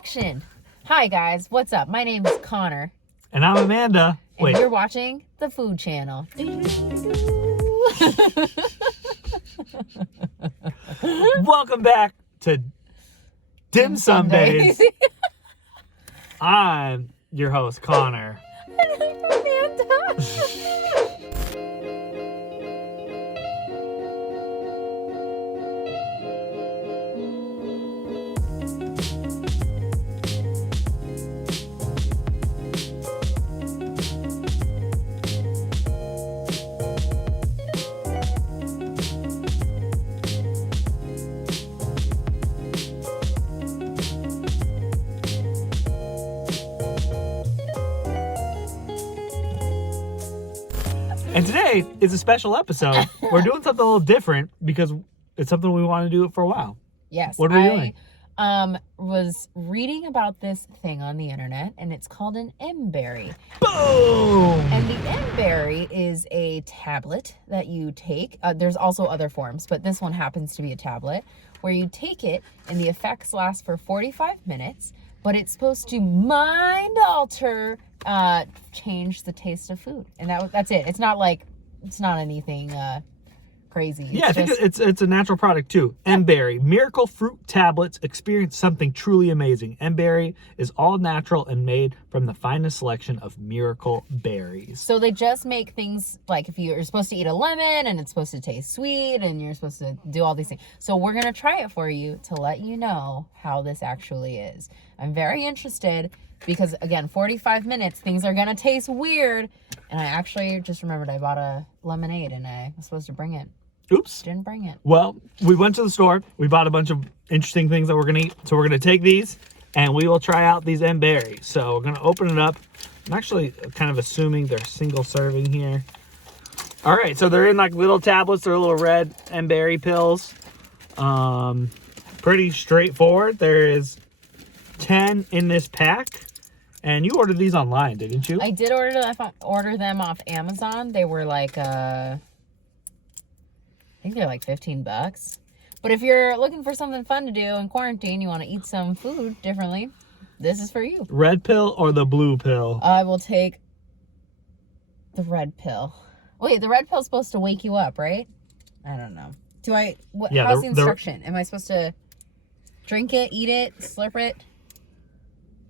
Action! Hi guys, what's up? My name is Connor. And I'm Amanda. And you're watching the Food Channel. Welcome back to Dim Sum Days. I'm your host, Connor. And I'm Amanda. And today is a special episode. We're doing something a little different because it's something we want to do for a while. Yes. What are we doing? I was reading about this thing on the internet, and it's called an mberry. Boom! And the mberry is a tablet that you take. There's also other forms, but this one happens to be a tablet where you take it, and the effects last for 45 minutes, but it's supposed to mind alter, change the taste of food. And that's it. It's not anything crazy. Yeah, I think it's a natural product too. mberry, miracle fruit tablets. Experience something truly amazing. mberry is all natural and made from the finest selection of miracle berries. So they just make things like if you're supposed to eat a lemon and it's supposed to taste sweet and you're supposed to do all these things. So we're going to try it for you to let you know how this actually is. I'm very interested because, again, 45 minutes, things are going to taste weird. And I actually just remembered I bought a lemonade and I was supposed to bring it. Oops. Didn't bring it. Well, we went to the store. We bought a bunch of interesting things that we're going to eat. So we're going to take these and we will try out these mberries. So we're going to open it up. I'm actually kind of assuming they're single serving here. All right. So they're in like little tablets. They're little red mberry pills. Pretty straightforward. There is 10 in this pack. And you ordered these online, didn't you? I did order them off Amazon. They were like, I think they're like $15. But if you're looking for something fun to do in quarantine, you want to eat some food differently, this is for you. Red pill or the blue pill? I will take the red pill. Wait, the red pill's supposed to wake you up, right? I don't know. How's the instruction? Am I supposed to drink it, eat it, slurp it?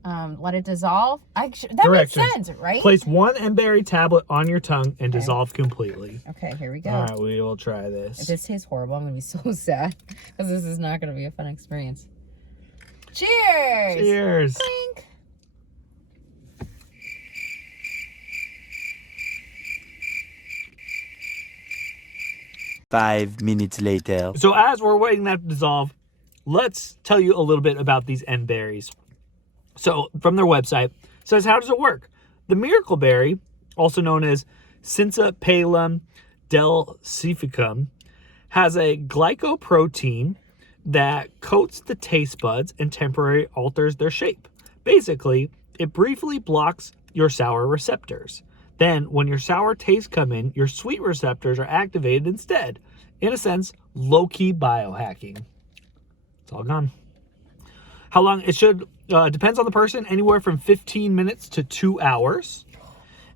Let it dissolve. That makes sense, right? Place one mberry tablet on your tongue and dissolve completely. Okay, here we go. All right, we will try this. If this tastes horrible, I'm gonna be so sad because this is not gonna be a fun experience. Cheers! Cheers! Clink. Five minutes later. So as we're waiting that to dissolve, let's tell you a little bit about these mberries. So from their website, says, how does it work? The miracle berry, also known as Cinsa palum delcificum, has a glycoprotein that coats the taste buds and temporarily alters their shape. Basically, it briefly blocks your sour receptors. Then, when your sour tastes come in, your sweet receptors are activated instead. In a sense, low-key biohacking. It's all gone. How long it should depends on the person, anywhere from 15 minutes to 2 hours.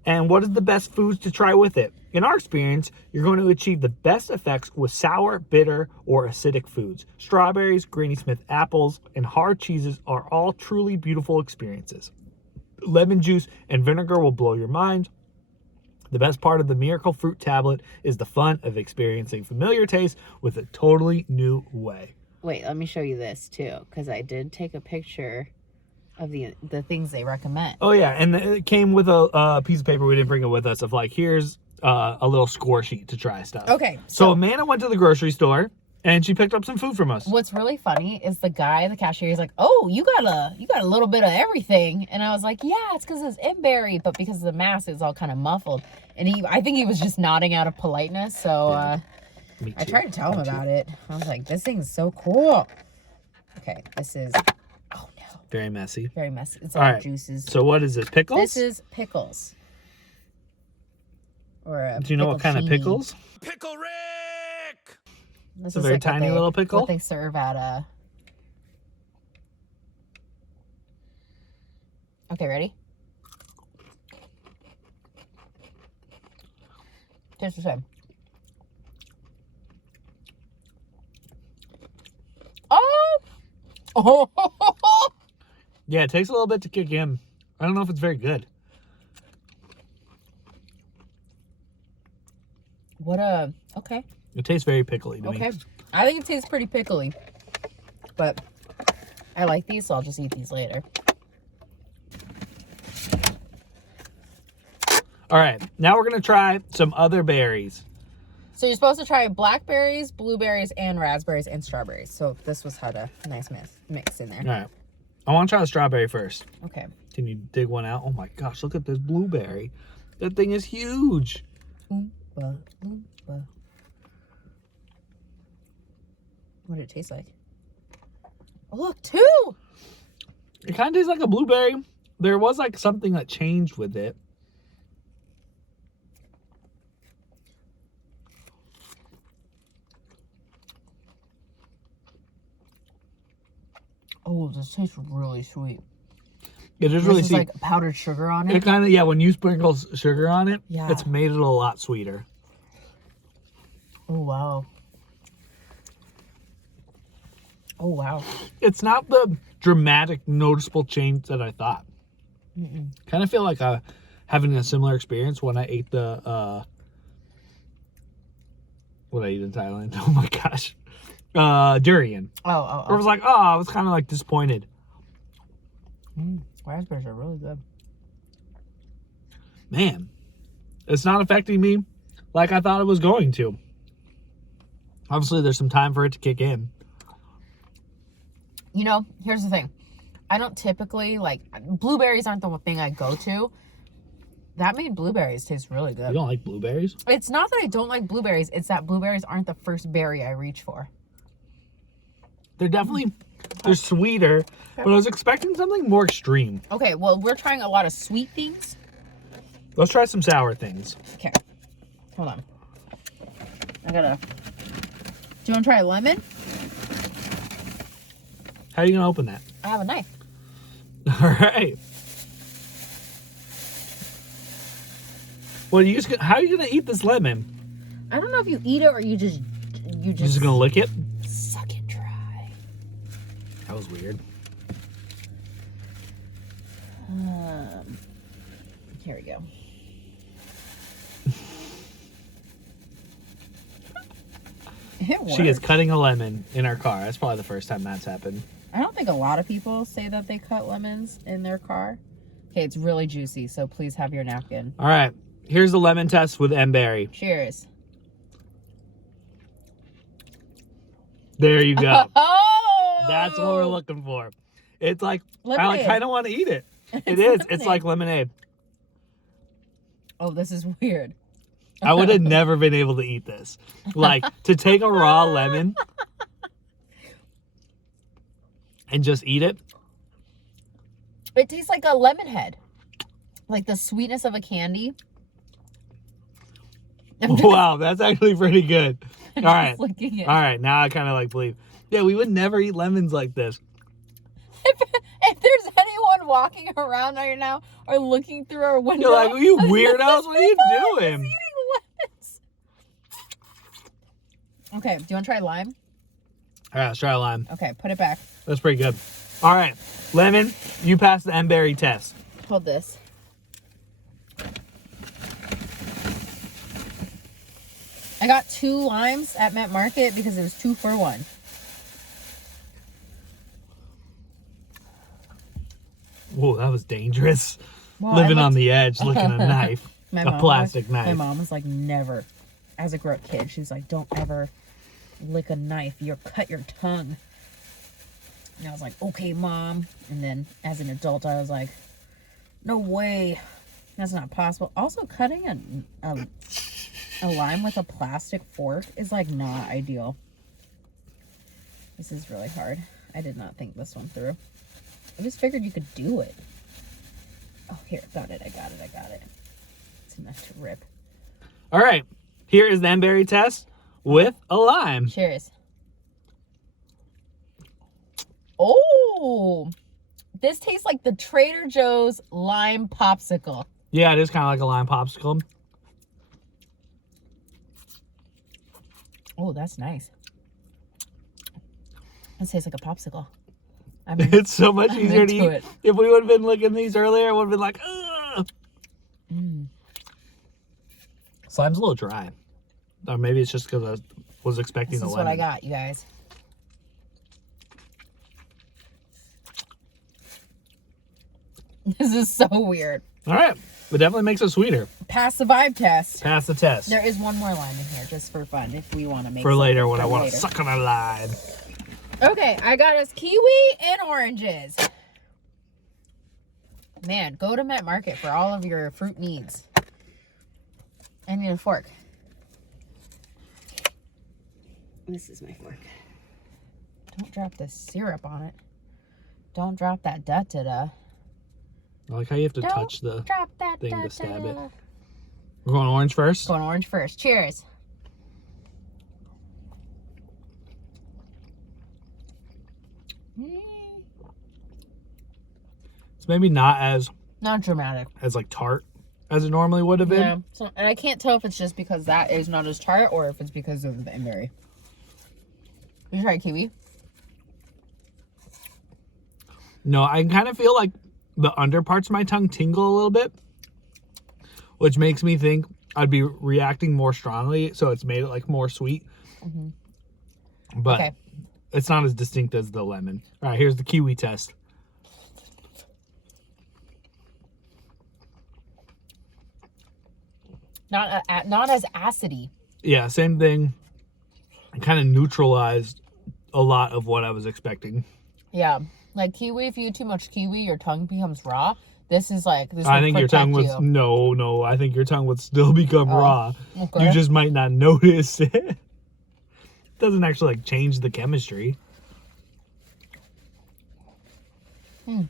And what is the best foods to try with it? In our experience, you're going to achieve the best effects with sour, bitter, or acidic foods. Strawberries, Granny Smith apples, and hard cheeses are all truly beautiful experiences. Lemon juice and vinegar will blow your mind. The best part of the miracle fruit tablet is the fun of experiencing familiar taste with a totally new way. Wait, let me show you this too, because I did take a picture of the things they recommend. Oh yeah, and it came with a piece of paper. We didn't bring it with us. Of like, here's a little score sheet to try stuff. Okay. So Amanda went to the grocery store and she picked up some food from us. What's really funny is the cashier, is like, "Oh, you got a little bit of everything," and I was like, "Yeah, it's because it's mberry, but because of the mask, it's all kind of muffled." And I think he was just nodding out of politeness. So I tried to tell him about it. I was like, "This thing's so cool." Okay, this is. Oh no. Very messy. Very messy. It's all juices. So what is this? Pickles? This is pickles. Or do you know what kind of pickles? Pickle Rick! This is a very tiny little pickle. What they serve at Okay, ready? Tastes the same. Oh! Oh! Yeah, it takes a little bit to kick in. I don't know if it's very good. Okay. It tastes very pickly to me. Okay. I think it tastes pretty pickly. But I like these, so I'll just eat these later. All right, now we're going to try some other berries. So you're supposed to try blackberries, blueberries, and raspberries, and strawberries. So this was had a nice mix in there. All right. I want to try the strawberry first. Okay. Can you dig one out? Oh my gosh, look at this blueberry. That thing is huge. Oompa, loompa. What did it taste like? Oh, look, two! It kind of tastes like a blueberry. There was like something that changed with it. Oh, this tastes really sweet. It is really This is sweet. like powdered sugar on it. It kind of, yeah, when you sprinkle sugar on it, Yeah. it's made it a lot sweeter. Oh, wow. Oh, wow. It's not the dramatic, noticeable change that I thought. Kind of feel like having a similar experience when I ate the, what did I eat in Thailand? Oh my gosh. Durian. Oh. Where I was like, oh, I was kind of like disappointed. Raspberries are really good. Man, it's not affecting me like I thought it was going to. Obviously, there's some time for it to kick in. You know, here's the thing. I don't typically, like, blueberries aren't the thing I go to. That made blueberries taste really You good. don't like blueberries? It's not that I don't like blueberries. It's that blueberries aren't the first berry I reach for. They're definitely, they're sweeter, but I was expecting something more extreme. Okay, well, we're trying a lot of sweet things. Let's try some sour things. Okay. Hold on. Do you want to try a lemon? How are you going to open that? I have a knife. All right. Well, how are you going to eat this lemon? I don't know if you eat it or you just You're just going to lick it? suck it dry. That was weird. Here we go. It works. She is cutting a lemon in our car. That's probably the first time that's happened. I don't think a lot of people say that they cut lemons in their car. Okay, it's really juicy, so please have your napkin. All right. Here's the lemon test with mberry. Cheers. There you go. Oh! That's what we're looking for. It's like, Lemonade. I kind of want to eat it. It is. lemonade. It's like lemonade. Oh, this is weird. I would have never been able to eat this. Like, to take a raw lemon and just eat it. It tastes like a lemon head. Like the sweetness of a candy. Wow, that's actually pretty good. All right. Licking it. All right, now I kind of like believe. Yeah, we would never eat lemons like this. If there's anyone walking around right now or looking through our window, You're like, you weirdos, what are you Just doing? eating lemons. Okay, do you want to try lime? All right, let's try a lime. Okay, put it back. That's pretty good. All right, lemon, you passed the mberry test. Hold this. I got 2 limes at Met Market because it was 2 for 1. Whoa, that was dangerous. Well, Living on the edge, licking a knife, My a mom plastic was, knife. My mom was like, never. As a grown kid, she's like, don't ever lick a knife. You'll cut your tongue. And I was like, okay, Mom. And then as an adult, I was like, no way. That's not possible. Also, cutting a lime with a plastic fork is like not ideal. This is really hard. I did not think this one through. I just figured you could do it. Oh, here, got it. I got it. It's enough to rip. All right, here is the mberry test with a lime. Cheers. Oh, This tastes like the Trader Joe's lime popsicle. Yeah, it is kind of like a lime popsicle. Oh, that's nice. It tastes like a popsicle. I mean, It's so much easier to into eat. it. If we would have been looking at these earlier, I would have been like, ugh. Slime's a little dry. Or maybe it's just because I was expecting This the is lemon. what I got, you guys. This is so weird. All right. It definitely makes it sweeter. Pass the vibe test. Pass the test. There is one more lime in here just for fun if we want to make For later something when I for want to later. suck on a lime. Okay, I got us kiwi and oranges. Man, go to Met Market for all of your fruit needs. I need a fork. This is my fork. Don't drop the syrup on it. Don't drop that da-da-da. I like how you have to Don't touch the drop that thing to stab it. da-da-da. We're going orange first? Going orange first. Cheers. It's maybe not as Not dramatic. like tart as it normally would have been. Yeah. So, and I can't tell if it's just because that is not as tart or if it's because of the mberry. You try kiwi? No, I kind of feel like the under parts of my tongue tingle a little bit, which makes me think I'd be reacting more strongly, so it's made it like more sweet. But Okay. it's not as distinct as the lemon. All right, here's the kiwi test. Not as acidy. Yeah, same thing. It kind of neutralized a lot of what I was expecting. Yeah. Like kiwi, if you eat too much kiwi, your tongue becomes raw. This is like, this I will think your tongue would protect no. I think your tongue would still become raw. okay. You just might not notice it. It doesn't actually like change the chemistry. Okay.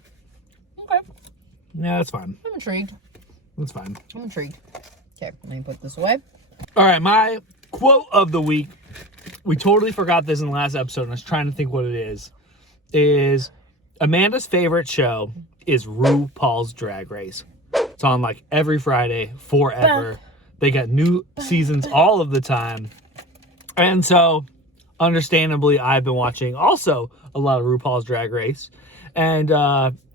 Yeah, that's fine. I'm intrigued. That's fine. I'm intrigued. Okay, let me put this away. All right, my quote of the week. We totally forgot this in the last episode, and I was trying to think what it is Amanda's favorite show is RuPaul's Drag Race. It's on like every Friday forever. They got new seasons all of the time. And so, understandably, I've been watching also a lot of RuPaul's Drag Race. And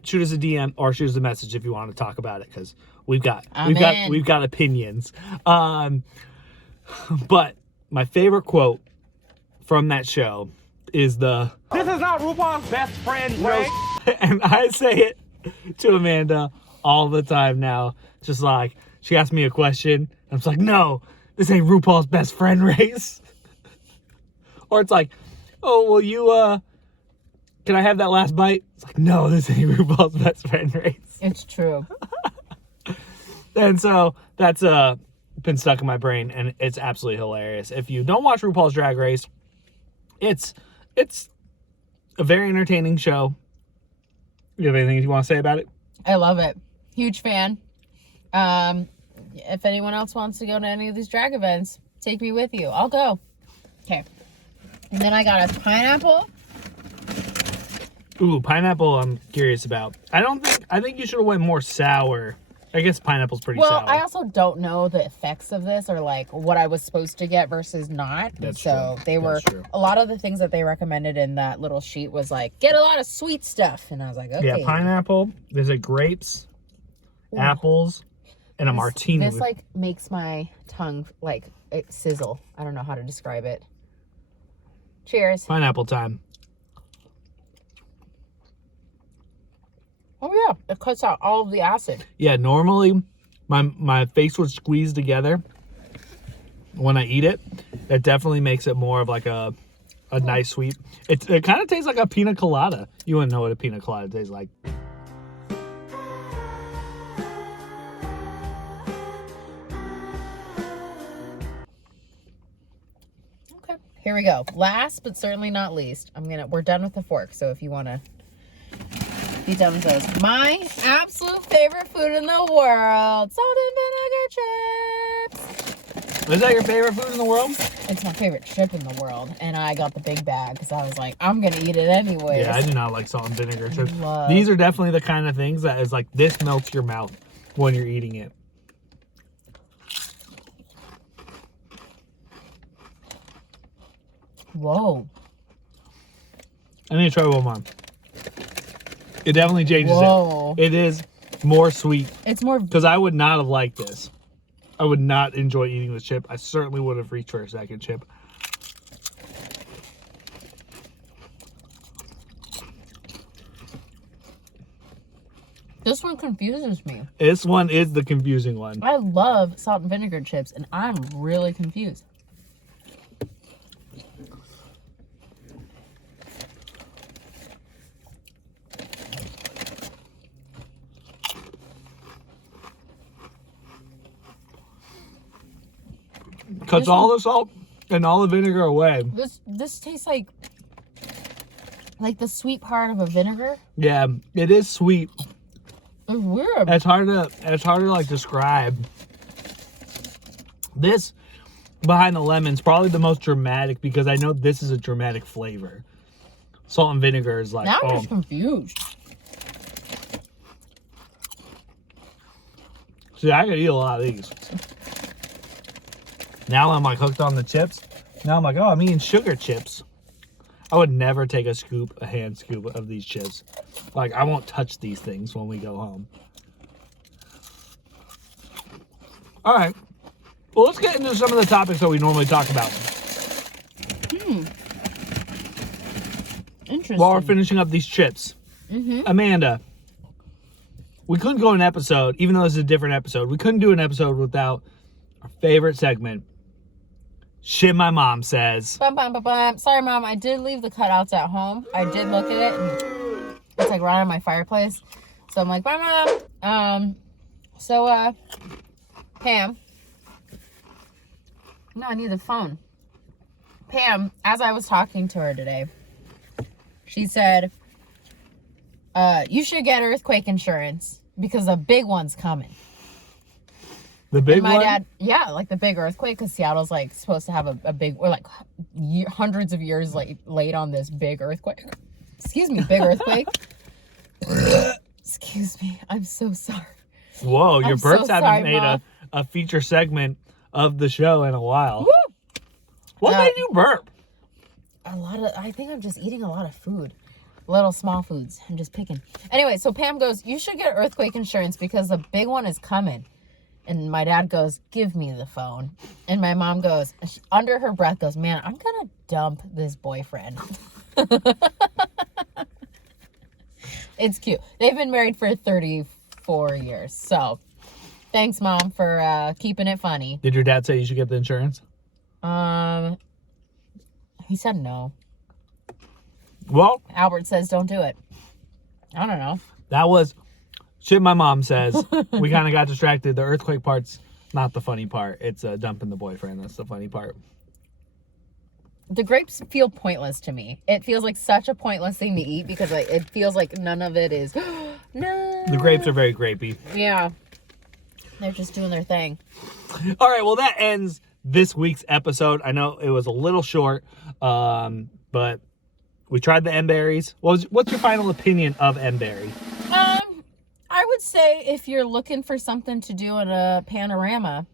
shoot us a DM or shoot us a message if you want to talk about it, because we've got opinions. But my favorite quote from that show is "This is not RuPaul's best friend, Ray." And I say it to Amanda all the time now. Just like she asked me a question, I'm just like, "No, this ain't RuPaul's best friend race." Or it's like, "Oh, well, you can I have that last bite?" It's like, "No, this ain't RuPaul's best friend race." It's true. And so that's been stuck in my brain, and it's absolutely hilarious. If you don't watch RuPaul's Drag Race, it's a very entertaining show. You have anything you want to say about it? I love it. Huge fan. If anyone else wants to go to any of these drag events, take me with you. I'll go. Okay. And then I got us pineapple. Ooh, pineapple I'm curious about. I think you should have went more sour. I guess pineapple's pretty Well, sour. I also don't know the effects of this or like what I was supposed to get versus not. That's so true. they were That's true. a lot of the things that they recommended in that little sheet was like get a lot of sweet stuff, and I was like, okay. Yeah, pineapple. There's grapes, apples, and a martini. This like makes my tongue like it sizzle. I don't know how to describe it. Cheers. Pineapple time. Oh yeah, it cuts out all of the acid. Yeah, normally my face would squeeze together when I eat it. It definitely makes it more of like a nice sweet. It kind of tastes like a pina colada. You wouldn't know what a pina colada tastes like. Okay, here we go. Last but certainly not least, we're done with the fork. So if you want to be done with those, my absolute favorite food in the world, salt and vinegar chips. Is that your favorite food in the world? It's my favorite chip in the world, and I got the big bag because I was like, I'm gonna eat it anyways. Yeah, I do not like salt and vinegar chips. Love. These are definitely the kind of things that is like, this melts your mouth when you're eating it. Whoa. I need to try one more. It definitely changes Whoa. it. It is more sweet. It's more. Because I would not have liked this. I would not enjoy eating this chip. I certainly would have reached for a second chip. This one confuses me. This one is the confusing one. I love salt and vinegar chips, and I'm really confused. Cuts all the salt and all the vinegar away. This tastes like the sweet part of a vinegar. Yeah, it is sweet. It's weird. It's hard to like describe. This behind the lemon's probably the most dramatic because I know this is a dramatic flavor. Salt and vinegar is like, Now I'm just confused. See, I could eat a lot of these. Now I'm like hooked on the chips. Now I'm like, oh, I'm eating sugar chips. I would never take a hand scoop of these chips. Like, I won't touch these things when we go home. All right. Well, let's get into some of the topics that we normally talk about. Interesting. While we're finishing up these chips. Amanda, we couldn't go an episode, even though this is a different episode. We couldn't do an episode without our favorite segment. Shit my mom says. Bum, bum, bum, bum. Sorry, Mom. I did leave the cutouts at home. I did look at it, and it's like right on my fireplace. So I'm like, bye, Mom. Pam. No, I need the phone. Pam, as I was talking to her today, she said, you should get earthquake insurance because a big one's coming. The big my one? dad, yeah, like the big earthquake, because Seattle's like supposed to have a big, or like hundreds of years late on this big earthquake. Excuse me, big earthquake. Excuse me, I'm so sorry. Whoa, your burps so haven't sorry, made Mom. a feature segment of the show in a while. Woo! What made you burp? I think I'm just eating a lot of food. Little small foods. I'm just picking. Anyway, so Pam goes, you should get earthquake insurance because the big one is coming. And my dad goes, give me the phone. And my mom goes, under her breath goes, man, I'm going to dump this boyfriend. It's cute. They've been married for 34 years. So thanks, Mom, for keeping it funny. Did your dad say you should get the insurance? He said no. Well, Albert says don't do it. I don't know. that was shit my mom says. We kind of got distracted. The earthquake part's not the funny part. It's dumping the boyfriend. That's the funny part. The grapes feel pointless to me. It feels like such a pointless thing to eat because it feels like none of it is. No. The grapes are very grapey. Yeah. They're just doing their thing. All right, well, that ends this week's episode. I know it was a little short, but we tried the mberries. What's your final opinion of mberry? I would say if you're looking for something to do in a panorama,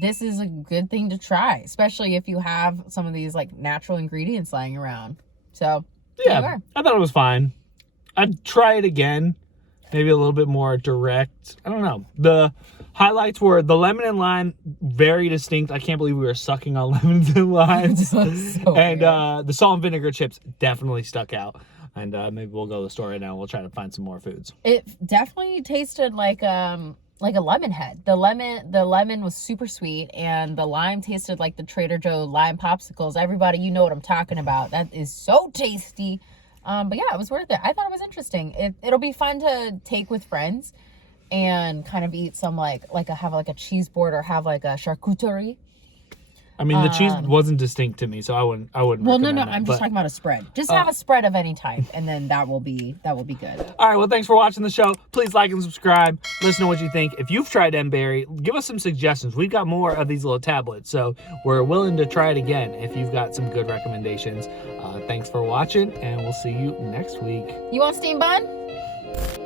this is a good thing to try, especially if you have some of these like natural ingredients lying around. So Yeah, I thought it was fine. I'd try it again. Maybe a little bit more direct. I don't know. The highlights were the lemon and lime, very distinct. I can't believe we were sucking on lemons and limes. So and weird. the salt and vinegar chips definitely stuck out. And maybe we'll go to the store right now and we'll try to find some more foods. It definitely tasted like a lemon head. The lemon was super sweet, and the lime tasted like the Trader Joe lime popsicles. Everybody, you know what I'm talking about. That is so tasty. But yeah, it was worth it. I thought it was interesting. It'll be fun to take with friends and kind of eat some have like a cheese board or have like a charcuterie. I mean, the cheese wasn't distinct to me, so I wouldn't. Well, recommend that, I'm just talking about a spread. Just have a spread of any type, and then that will be good. All right, well, thanks for watching the show. Please like and subscribe. Let us know what you think. If you've tried mberry, give us some suggestions. We've got more of these little tablets, so we're willing to try it again if you've got some good recommendations. Thanks for watching, and we'll see you next week. You want steam bun?